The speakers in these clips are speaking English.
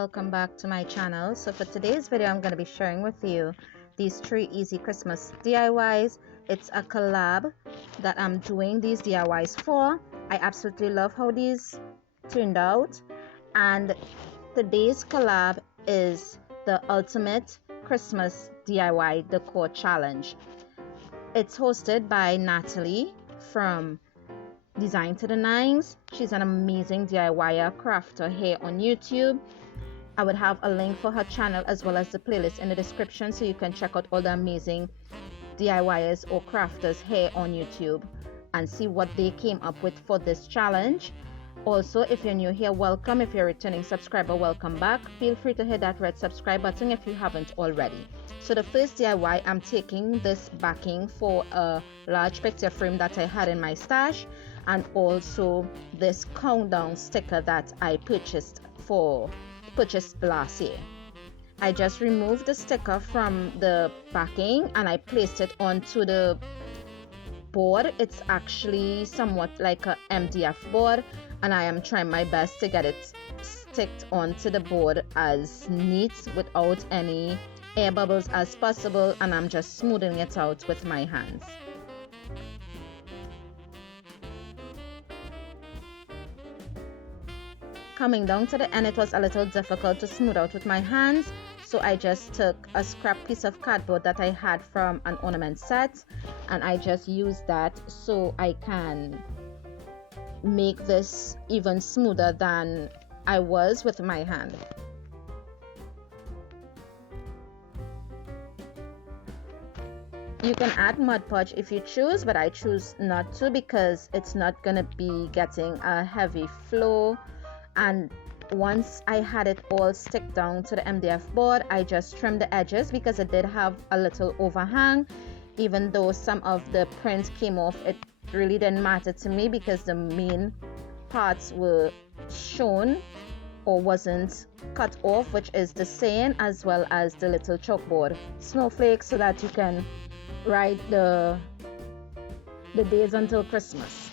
welcome back to my channel. So for today's video, I'm going to be sharing with you these 3 easy Christmas DIYs. It's a collab that I'm doing these DIYs for. I absolutely love how these turned out, and today's collab is the ultimate Christmas DIY decor challenge. It's hosted by Natalee from Design to the Nines. She's an amazing DIYer, crafter here on YouTube. I would have a link for her channel as well as the playlist in the description, so you can check out all the amazing DIYers or crafters here on YouTube and see what they came up with for this challenge. Also, if you're new here, welcome. If you're a returning subscriber, welcome back. Feel free to hit that red subscribe button if you haven't already. So the first DIY, I'm taking this backing for a large picture frame that I had in my stash, and also this countdown sticker that I purchased last year. I just removed the sticker from the backing and I placed it onto the board. It's actually somewhat like a MDF board, and I am trying my best to get it sticked onto the board as neat without any air bubbles as possible, and I'm just smoothing it out with my hands. Coming down to the end, it was a little difficult to smooth out with my hands, so I just took a scrap piece of cardboard that I had from an ornament set, and I just used that so I can make this even smoother than I was with my hand. You can add Mod Podge if you choose, but I choose not to because it's not gonna be getting a heavy flow. And once I had it all stick down to the MDF board, I just trimmed the edges because it did have a little overhang. Even though some of the print came off, it really didn't matter to me because the main parts were shown or wasn't cut off, which is the saying, as well as the little chalkboard snowflakes, so that you can write the days until Christmas.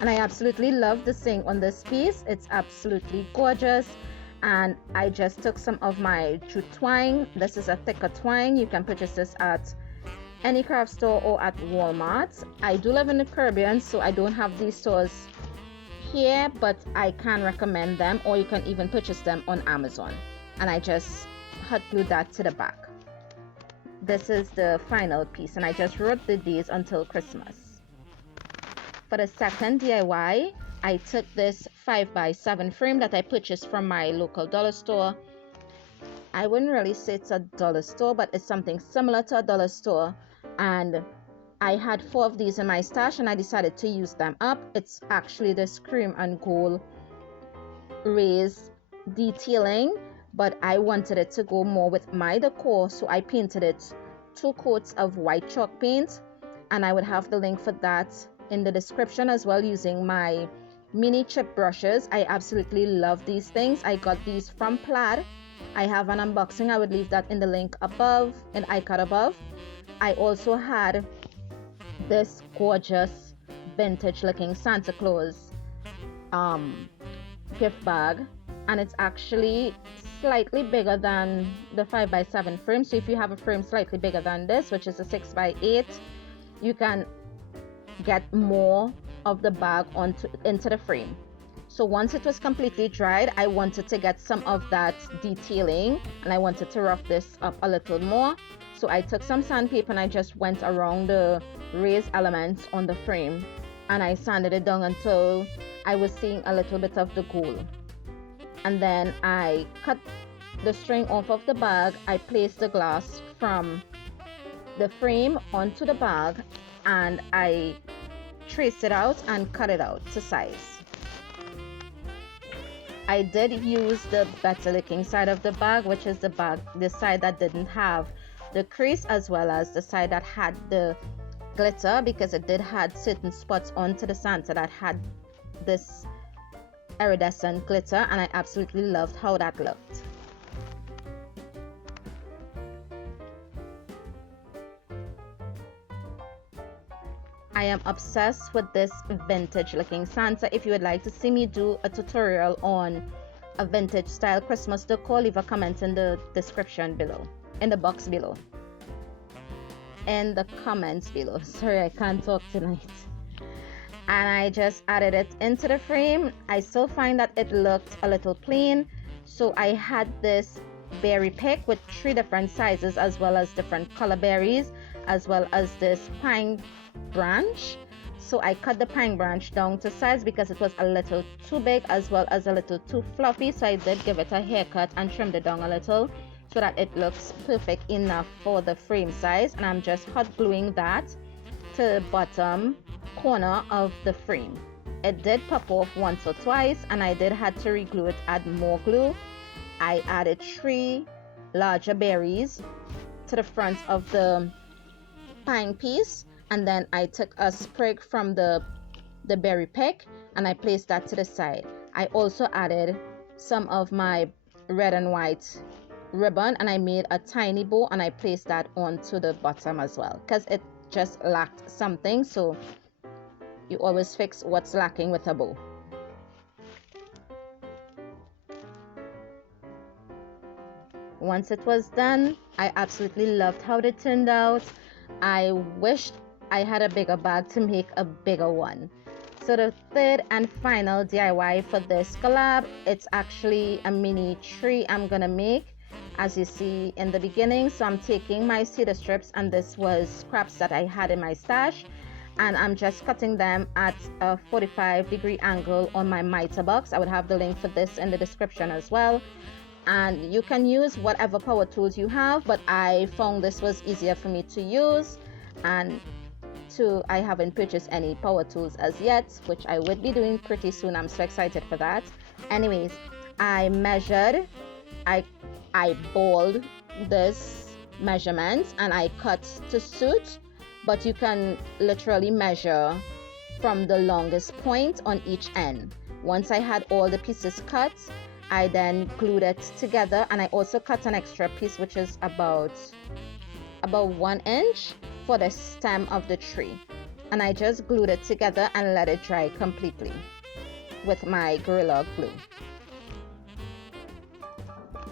And I absolutely love the saying on this piece. It's absolutely gorgeous. And I just took some of my jute twine. This is a thicker twine. You can purchase this at any craft store or at Walmart. I do live in the Caribbean, so I don't have these stores here, but I can recommend them, or you can even purchase them on Amazon. And I just hot glued that to the back. This is the final piece, and I just wrote the days until Christmas. For the second DIY, I took this 5x7 frame that I purchased from my local dollar store. I wouldn't really say it's a dollar store, but it's something similar to a dollar store. And I had 4 of these in my stash and I decided to use them up. It's actually this cream and gold raised detailing, but I wanted it to go more with my decor, so I painted it 2 coats of white chalk paint, and I would have the link for that in the description as well, using my mini chip brushes. I absolutely love these things. I got these from Plaid. I have an unboxing. I would leave that in the link above, in icon above. I also had this gorgeous vintage looking Santa Claus gift bag, and it's actually slightly bigger than the 5x7 frame. So if you have a frame slightly bigger than this, which is a 6x8, you can get more of the bag into the frame. So once it was completely dried, I wanted to get some of that detailing, and I wanted to rough this up a little more. So I took some sandpaper and I just went around the raised elements on the frame, and I sanded it down until I was seeing a little bit of the gold. And then I cut the string off of the bag. I placed the glass from the frame onto the bag, and I traced it out and cut it out to size. I did use the better looking side of the bag, which is the side that didn't have the crease, as well as the side that had the glitter, because it did had certain spots onto the Santa that had this iridescent glitter, and I absolutely loved how that looked. I am obsessed with this vintage looking Santa. If you would like to see me do a tutorial on a vintage style Christmas decor, leave a comment in the description below, in the box below, in the comments below. Sorry, I can't talk tonight. And I just added it into the frame. I still find that it looked a little plain, so I had this berry pick with 3 different sizes, as well as different color berries, as well as this pine branch. So I cut the pine branch down to size because it was a little too big, as well as a little too fluffy. So I did give it a haircut and trimmed it down a little so that it looks perfect enough for the frame size. And I'm just hot gluing that to the bottom corner of the frame. It did pop off once or twice, and I did had to re-glue it, add more glue. I added 3 larger berries to the front of the pine piece, and then I took a sprig from the berry pick and I placed that to the side. I also added some of my red and white ribbon, and I made a tiny bow and I placed that onto the bottom as well, because it just lacked something. So you always fix what's lacking with a bow. Once it was done, I absolutely loved how it turned out. I wished I had a bigger bag to make a bigger one. So the third and final DIY for this collab, it's actually a mini tree I'm gonna make, as you see in the beginning. So I'm taking my cedar strips, and this was scraps that I had in my stash, and I'm just cutting them at a 45-degree angle on my miter box. I would have the link for this in the description as well. And you can use whatever power tools you have, but I found this was easier for me to use. And I haven't purchased any power tools as yet, which I would be doing pretty soon. I'm so excited for that. Anyways, I measured, I balled this measurement and I cut to suit, but you can literally measure from the longest point on each end. Once I had all the pieces cut, I then glued it together, and I also cut an extra piece, which is about 1 inch for the stem of the tree, and I just glued it together and let it dry completely with my Gorilla Glue.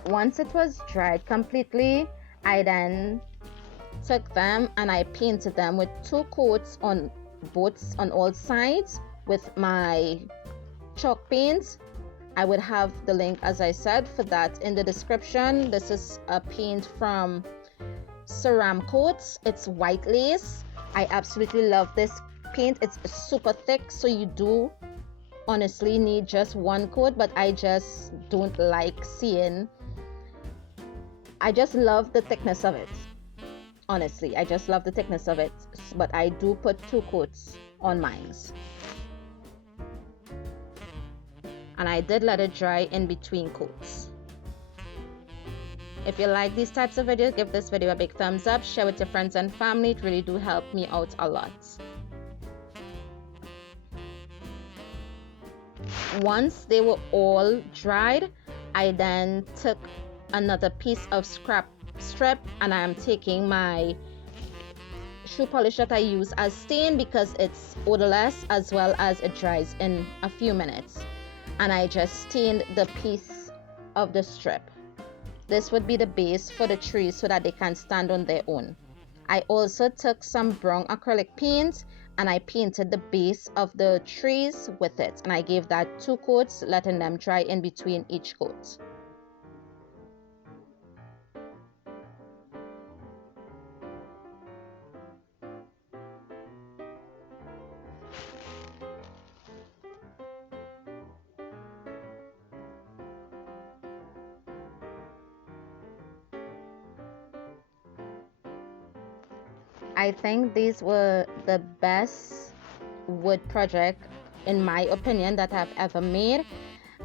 Once it was dried completely, I then took them and I painted them with 2 coats on all sides with my chalk paint. I would have the link, as I said, for that in the description. This is a paint from Ceramcoats. It's white lace. I absolutely love this paint. It's super thick, so you do honestly need just 1 coat, but I just don't like seeing, I just love the thickness of it. Honestly, I just love the thickness of it, but I do put 2 coats on mine. And I did let it dry in between coats. If you like these types of videos, give this video a big thumbs up, share with your friends and family. It really do help me out a lot. Once they were all dried, I then took another piece of scrap strip, and I am taking my shoe polish that I use as stain because it's odorless, as well as it dries in a few minutes, and I just stained the piece of the strip. This would be the base for the trees so that they can stand on their own. I also took some brown acrylic paint and I painted the base of the trees with it, and I gave that 2 coats, letting them dry in between each coat. I think these were the best wood project, in my opinion, that I've ever made,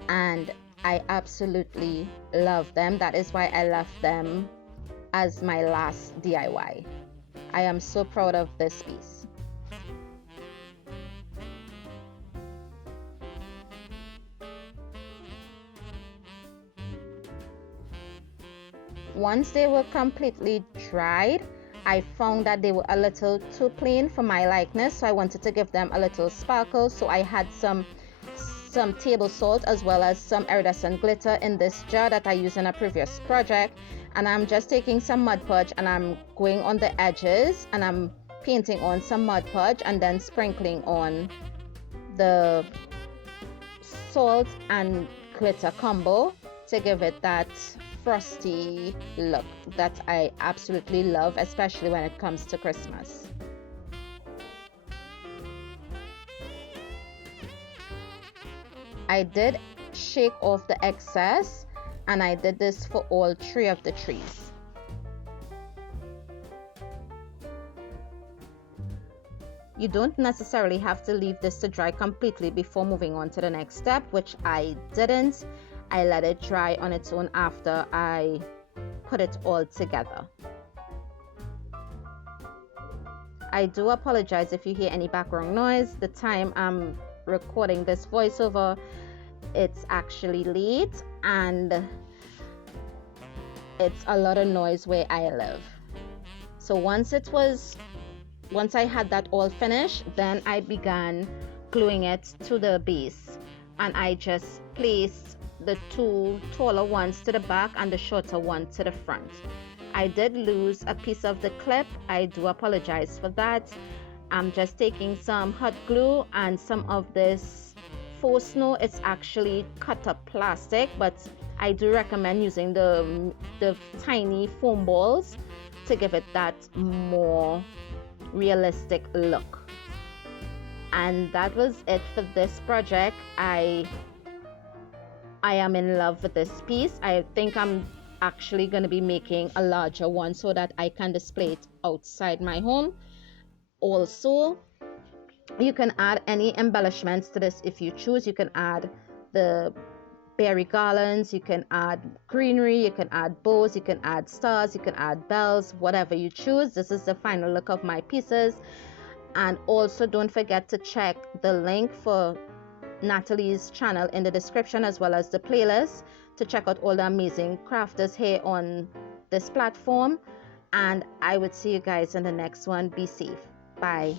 and I absolutely love them. That is why I left them as my last DIY. I am so proud of this piece. Once they were completely dried, I found that they were a little too plain for my likeness, so I wanted to give them a little sparkle. So I had some some table salt as well as some iridescent glitter in this jar that I used in a previous project, and I'm just taking some Mod Podge and I'm going on the edges and I'm painting on some Mod Podge and then sprinkling on the salt and glitter combo to give it that frosty look that I absolutely love, especially when it comes to Christmas. I did shake off the excess and I did this for all 3 of the trees. You don't necessarily have to leave this to dry completely before moving on to the next step, which I didn't. I let it dry on its own after I put it all together. I do apologize if you hear any background noise. The time I'm recording this voiceover, it's actually late and it's a lot of noise where I live. So once I had that all finished, then I began gluing it to the base, and I just placed the 2 taller ones to the back and the shorter one to the front. I did lose a piece of the clip. I do apologize for that. I'm just taking some hot glue and some of this faux snow. It's actually cut up plastic, but I do recommend using the tiny foam balls to give it that more realistic look. And that was it for this project. I am in love with this piece. I think I'm actually going to be making a larger one so that I can display it outside my home. Also, you can add any embellishments to this if you choose. You can add the berry garlands, you can add greenery, you can add bows, you can add stars, you can add bells, whatever you choose. This is the final look of my pieces. And also don't forget to check the link for Natalee's channel in the description, as well as the playlist, to check out all the amazing crafters here on this platform. And I would see you guys in the next one. Be safe. Bye.